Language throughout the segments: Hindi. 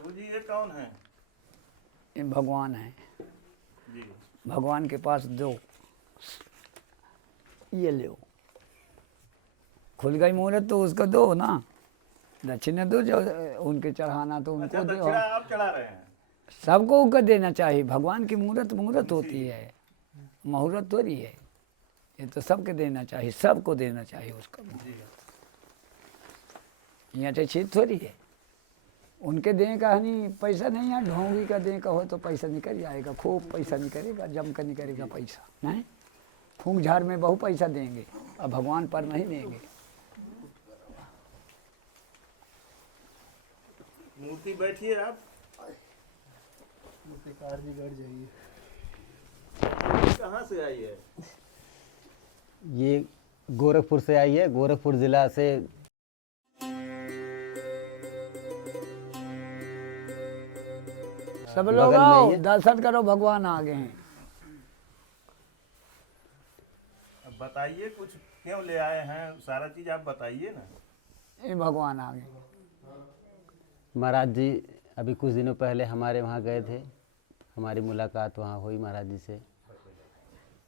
प्रभु जी ये कौन है? ये भगवान है जी। भगवान के पास दो, ये लो, खुल गई मुहूर्त तो उसको दो ना, दक्षिणा दो जो उनके चढ़ाना तो उनको अच्छा, दो। दक्षिणा आप चढ़ा रहे हैं? सबको उनको देना चाहिए, भगवान की मुहूर्त मुहूर्त होती है, मुहूर्त थोड़ी है, ये तो सबके देना चाहिए, सबको देना चाहिए उसको। यहाँ से चीज थोड़ी है, उनके दें का नहीं पैसा नहीं है, ढोंगी का दें का हो तो पैसा निकल जाएगा, खूब पैसा निकलेगा, जम कर निकलेगा पैसा, नहीं फूंक झाड़ में बहुत पैसा देंगे, अब भगवान पर नहीं देंगे। मूर्ति बैठिए आप। कार जी गड़ जाइए। कहाँ से आई है? ये गोरखपुर से आई है, गोरखपुर जिला से। सब लोग बगल में आओ ही है। दर्शन करो, भगवान आ गए हैं। अब बताइए कुछ क्यों ले आए हैं, सारा चीज आप बताइए ना। ये भगवान आ गए। महाराज जी अभी कुछ दिनों पहले हमारे वहाँ गए थे, हमारी मुलाकात वहाँ हुई महाराज जी से,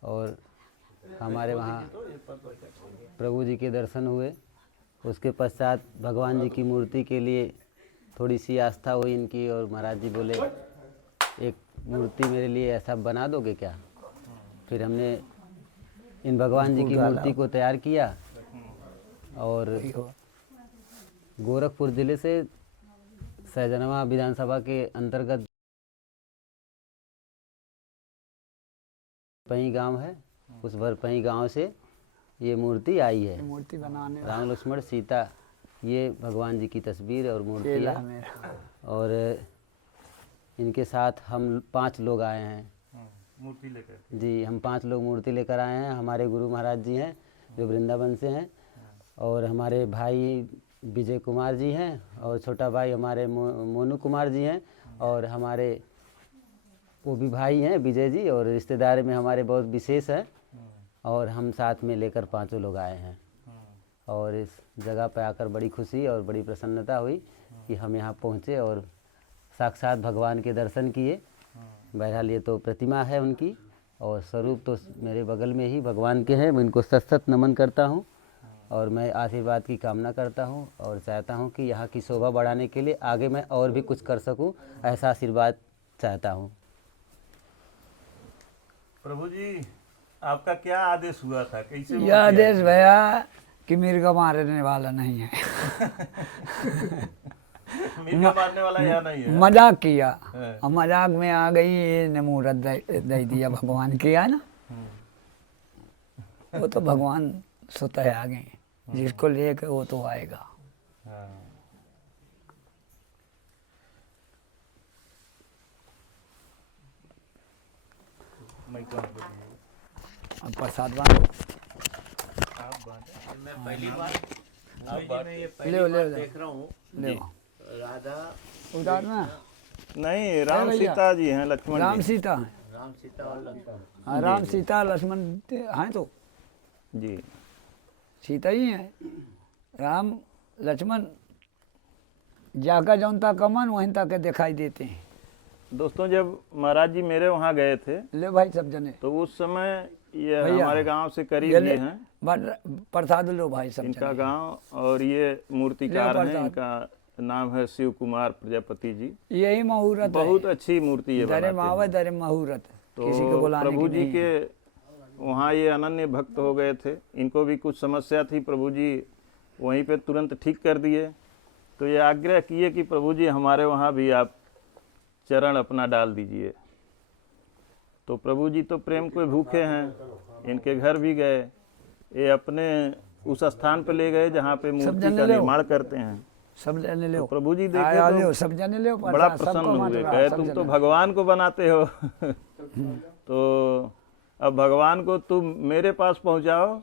और हमारे वहाँ प्रभु जी के दर्शन हुए। उसके पश्चात भगवान जी की मूर्ति के लिए थोड़ी सी आस्था हुई इनकी, और महाराज जी बोले एक मूर्ति मेरे लिए ऐसा बना दोगे क्या? फिर हमने इन भगवान जी की मूर्ति को तैयार किया, और गोरखपुर ज़िले से सहजनवा विधानसभा के अंतर्गत भरपही गांव है, उस भरपही गांव से ये मूर्ति आई है। मूर्ति बनाने राम लक्ष्मण सीता, ये भगवान जी की तस्वीर और मूर्ति केला है। मेरा। और इनके साथ हम 5 लोग आए हैं मूर्ति लेकर। जी, हम 5 लोग मूर्ति लेकर आए हैं। हमारे गुरु महाराज जी हैं जो वृंदावन से हैं, और हमारे भाई विजय कुमार जी हैं, और छोटा भाई हमारे मोनू कुमार जी हैं, और हमारे वो भी भाई हैं विजय जी, और रिश्तेदार में हमारे बहुत विशेष हैं, और हम साथ में लेकर 5 लोग आए हैं। और इस जगह पर आकर बड़ी खुशी और बड़ी प्रसन्नता हुई कि हम यहाँ पहुँचे और साक्षात भगवान के दर्शन किए। बहरहाल ये तो प्रतिमा है उनकी, और स्वरूप तो मेरे बगल में ही भगवान के हैं। मैं इनको सत नमन करता हूँ, और मैं आशीर्वाद की कामना करता हूँ, और चाहता हूँ कि यहाँ की शोभा बढ़ाने के लिए आगे मैं और भी कुछ कर सकूँ, ऐसा आशीर्वाद चाहता हूँ। प्रभु जी आपका क्या आदेश हुआ था, कैसे? यह आदेश भैया कि मिर्ग मारने वाला नहीं है। मिर्गा मारने वाला यहाँ नहीं है। मजाक किया, है। और मजाक में आ गई, ये मुहूर्त दे दिया भगवान किया ना, वो तो भगवान स्वतः आ गए, जिसको लेकर वो तो आएगा। हाँ। मैं कौन बताऊँ? अब प्रसाद बांटो, आप बांटें। मैं पहली बार आप बांटें। ये ले पहली ले बार ले देख रहा हूँ ले राधा उतारना। नहीं, राम भैया। सीता जी हैं, लक्ष्मण राम जी। सीता है, राम सीता और लक्ष्मण। हाँ, राम सीता लक्ष्मण हैं, तो जी। सीता ही है। राम लक्ष्मण जाकर जौन तक कमन वहीं तक दिखाई देते हैं। दोस्तों जब महाराज जी मेरे वहाँ गए थे ले भाई सब जने, तो उस समय ये भैया, हमारे गांव से ये करीब ले ये हैं, प्रसाद लो भाई सब इनका जने। गांव, और ये मूर्तिकार ले हैं, प्रसाद। इनका नाम है शिव कुमार प्रजापति जी। यही मुहूर्त बहुत है, अच्छी मूर्ति ये दरे बनाते मावे हैं। दरे मुहूर्त, किसी को तो बुलाने प्रभु की जी नहीं है। के वहाँ ये अनन्य भक्त हो गए थे, इनको भी कुछ समस्या थी, प्रभु जी वहीं पे तुरंत ठीक कर दिए। तो ये आग्रह किए कि प्रभु जी हमारे वहाँ भी आप चरण अपना डाल दीजिए। तो प्रभु जी तो प्रेम को भूखे हैं, इनके घर भी गए, ये अपने उस स्थान पे ले गए जहाँ पे मूर्ति जने का लो। निर्माण करते हैं। सब जने लो, प्रभु जी देखे आया तो लो, सब जने लो, बड़ा प्रसाद प्रसन्न सबको बांट हुए, रहा, कहे सब तुम तो जने। भगवान को बनाते हो। तो अब भगवान को तुम मेरे पास पहुंचाओ।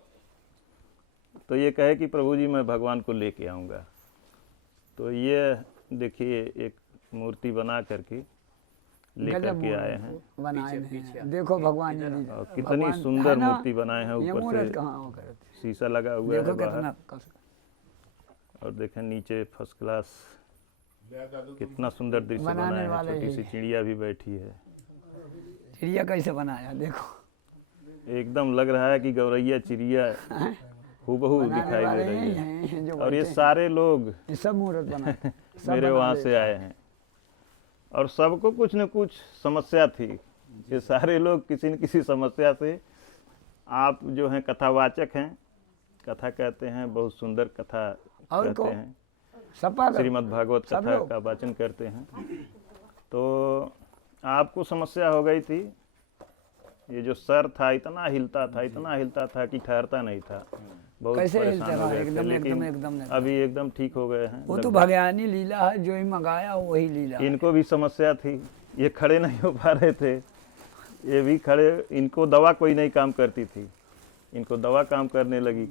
तो ये कहे कि प्रभु जी मैं भगवान को लेके आऊँगा। तो ये देखिए एक मूर्ति बना करके लेकर गजब के आए हैं, बनाए हैं। देखो भगवान जी, और कितनी भगवान सुंदर है ना, मूर्ति बनाए हैं। ये ऊपर मुहूर्त से कहाँ हो गए थे? शीशा लगा हुआ है देखो बाहर, कितना और देखें नीचे फर्स्ट क्लास कितना सुंदर दृश्य बनाने बनाया है, वाले छोटी ही सी चिड़िया भी बैठी है, चिड़िया कैसे बनाया देखो, एकदम लग रहा है कि गौरैया चिड़िया हूबहू बनाने दिखाई दे वाले रही यही है। हैं जो और ये बैठे हैं। सारे लोग ये सब मूर्त बनाते हैं, सब मेरे बना वहाँ लेते से आए हैं और सबको कुछ न कुछ समस्या थी। ये सारे लोग किसी न किसी समस्या से, आप जो हैं कथावाचक हैं, कथा कहते हैं, बहुत सुंदर कथा और कहते को? हैं, सब पागल। श्रीमद् भागवत सब कथा लोग? का वाचन करते हैं। तो आपको समस्या हो गई थी, ये जो सर था इतना हिलता था कि ठहरता नहीं था, बहुत कैसे परेशान हिलता हो रहा? गए थे, एकदम लेकिन एकदम अभी एकदम ठीक हो गए हैं। वो तो लगभग। भगवानी लीला है, जो ही मंगाया वही लीला है। इनको भी समस्या थी, ये खड़े नहीं हो पा रहे थे, ये भी खड़े, इनको दवा कोई नहीं काम करती थी, इनको दवा काम करने लगी।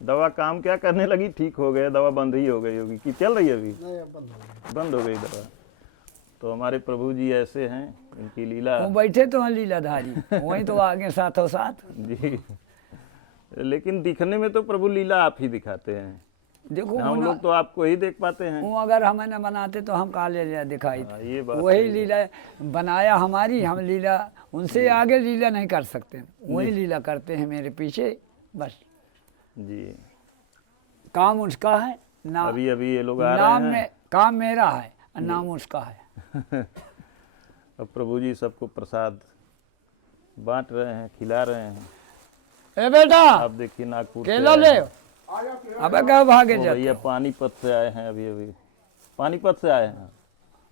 दवा काम क्या करने लगी, ठीक हो गए, दवा बंद ही हो गई होगी कि चल रही है अभी? बंद हो गई दवा। तो हमारे प्रभु जी ऐसे हैं, इनकी लीला वो बैठे तो हैं लीलाधारी, वही तो आगे साथों साथ। जी। लेकिन दिखने में तो प्रभु लीला आप ही दिखाते हैं, देखो हम लोग तो आपको ही देख पाते हैं। वो अगर हमें न बनाते तो हम कहाँ लीला दिखाई हाँ, थे। ये बात वही सही है। लीला बनाया हमारी, हम लीला उनसे आगे लीला नहीं कर सकते, वही लीला करते हैं मेरे पीछे बस। जी। काम उसका है, नाम अभी अभी ये लोग आ नाम रहे में हैं, काम मेरा है और नाम उसका है। अब प्रभु जी सबको प्रसाद बांट रहे हैं, खिला रहे हैं। ए बेटा आप देखिए नागपुर से केला आए ले, हैं। अबे क्या भागे ओ जाते भैया हो? पानीपत से आए हैं, अभी अभी पानीपत से आए हैं।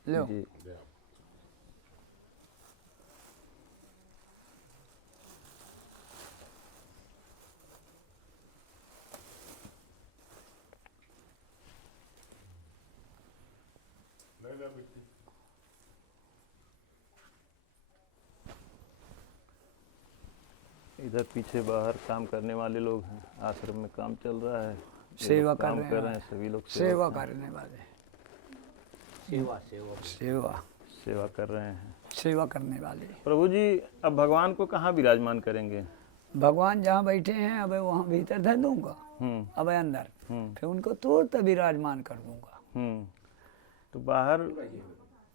लो जी। इधर पीछे बाहर काम करने वाले लोग हैं, आश्रम में काम चल रहा है, ये सेवा लोग कर काम रहे कर हैं। रहे हैं, सभी लोग सेवा करने वाले, सेवा सेवा सेवा सेवा कर रहे हैं। सेवा करने वाले। प्रभु जी अब भगवान को कहाँ विराजमान करेंगे? भगवान जहाँ बैठे हैं अब वहाँ भीतर धर दूंगा, अब अंदर फिर उनको तुरंत विराजमान कर दूंगा। तो बाहर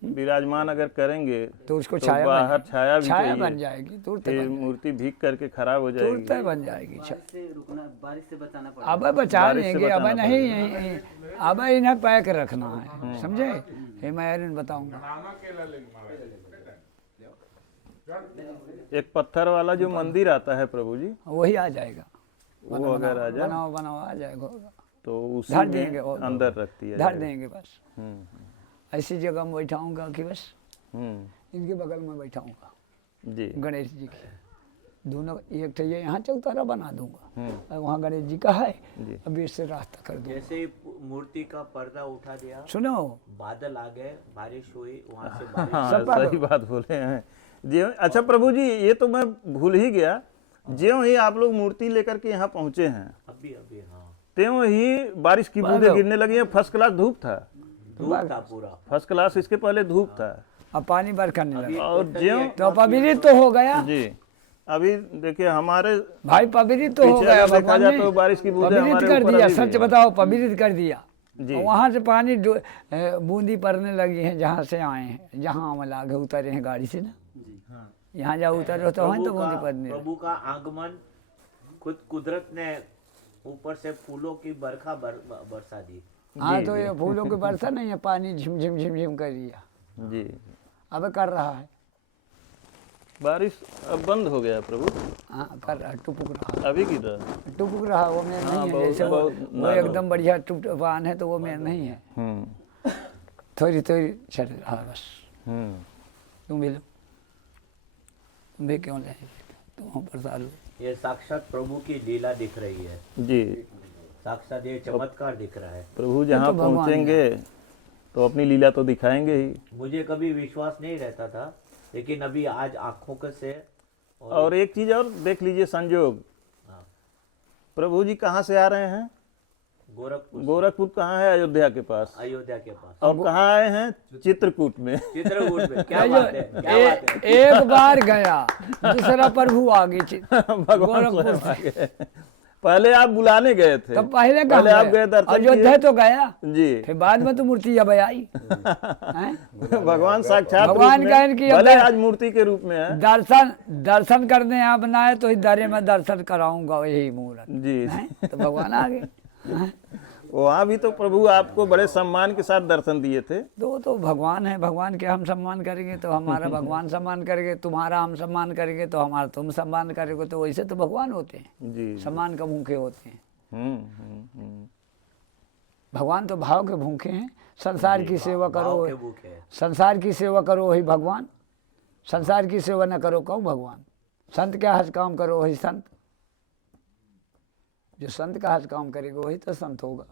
विराजमान अगर करेंगे तो उसको तो छाया बाहर बन छाया भी छाया चाहिए। बन जाएगी, तुरंत फिर मूर्ति भीग करके खराब हो जाएगी। तुरंत बन जाएगी। बारिश से बचाना पड़ेगा। अब बचा बारिश से लेंगे, अब बचाना नहीं, अब इन्हें पैक रखना है, समझे? हे मैं आयरन बताऊंगा। एक पत्थर वाला जो मंदिर आता है प्रभु जी, वही आ जाएगा, वो अगर आ जाए बनाओ बनाओ आ जाएगा, तो उसी धर में देंगे और अंदर रखती है। धर देंगे बस। हम्म, ऐसी जगह में बैठाऊंगा कि बस हम्म, इनके बगल में बैठाऊंगा, जी। गणेश जी के दोनों, एक तो ये यहाँ चौतारा बना दूंगा हम्म, और वहाँ गणेश जी का है, जी। अब इससे रास्ता कर दूंगा। जैसे मूर्ति का पर्दा उठा दिया, सुनो, बादल आ गए, बारिश हुई, वहां से बारिश हाँ सब पागल। सही बात बोले हैं जी। अच्छा प्रभु जी, ये तो मैं भूल ही गया, ज्यों ही आप लोग मूर्ति लेकर के यहाँ पहुँचे हैं अभी अभी हाँ त्यों ही बारिश की बूंदें गिरने लगी हैं। फर्स्ट क्लास धूप था, धूप था पूरा। फर्स्ट क्लास, इसके पहले धूप था। अब पानी बरकने लगा और ज्यों तो पवित्र तो हो गया जी, अभी देखिए हमारे भाई, पवित्र तो हो पीछे गया अगर देखा भगवान जाए ने, तो बारिश की बूंदें पवित्र हमारे कर ऊपर दिया। अभी भी सच हैं। बताओ, पवित्र कर दिया। जी। और वहाँ से पानी बूंदी पड़ने लगी है जहाँ से आए हैं, जहाँ हम आगे उतरे हैं गाड़ी से ना, यहाँ जहाँ उतरे हो तो वहीं तो बूंदी पड़ने लगी। प्रभु का आगमन खुद कुदरत ने ऊपर से फूलों की बरखा बरसा दी। हाँ तो ये फूलों की वर्षा नहीं है, पानी झिम झिम झिम झिम कर दिया, जी। अब कर रहा है। बारिश अब बंद हो गया प्रभु, हाँ कर रहा है, टुपुक रहा अभी किधर? है, टुपुक रहा है। वो में हाँ, नहीं है, बहुत- जैसे बहुत वो नालो। एकदम बढ़िया टुपटुपान है तो वो में नहीं है, थोड़ी थोड़ी चल रहा है बस। तुम भी लो, तुम भी क्यों ले, तुम प्रसाद लो। ये साक्षात प्रभु की लीला दिख रही है, जी। साक्षात ये चमत्कार दिख रहा है। प्रभु जहाँ भगवान पहुँचेंगे तो अपनी लीला तो दिखाएंगे ही। मुझे कभी विश्वास नहीं रहता था, लेकिन अभी आज आंखों के से और एक चीज और देख लीजिए संजोग, हाँ, प्रभु जी कहाँ से आ रहे हैं? गोरखपुर, गोरखपुर कहाँ है? अयोध्या के पास। अयोध्या के पास, और कहाँ आए हैं? चित्रकूट में। चित्रकूट में। क्या जो बात है, क्या बात है। एक बार गया, दूसरा प्रभु आ गई भगवान गोरखपुर स्वयं आ गए। पहले आप बुलाने गए थे, तब पहले कहाँ आप गए गया? दर्शन अयोध्या तो गया, जी। फिर बाद में तो मूर्ति अब आई हैं? भगवान साक्षात भगवान रूप में, कहन कि भले अब आज मूर्ति के रूप में है। दर्शन करने आप ना आए तो इस दरे में दर्शन कराऊंगा यही मुहूर्त जी हैं? तो भगवान आ गए हैं? वहाँ भी तो प्रभु आपको बड़े सम्मान के साथ दर्शन दिए थे। तो भगवान है, भगवान के हम सम्मान करेंगे तो हमारा भगवान सम्मान करेंगे, तुम्हारा हम सम्मान करेंगे तो हमारा तुम सम्मान करेंगे, तो वैसे तो भगवान होते हैं, जी। सम्मान का भूखे होते हैं। हम्म। भगवान तो भाव के भूखे हैं। संसार की सेवा भाव करो, के भूखे हैं। संसार की सेवा करो वही भगवान, संसार की सेवा न करो कौन भगवान। संत का हज काम करो वही संत, जो संत का हज काम करेगा वही तो संत होगा।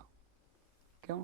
क्यों?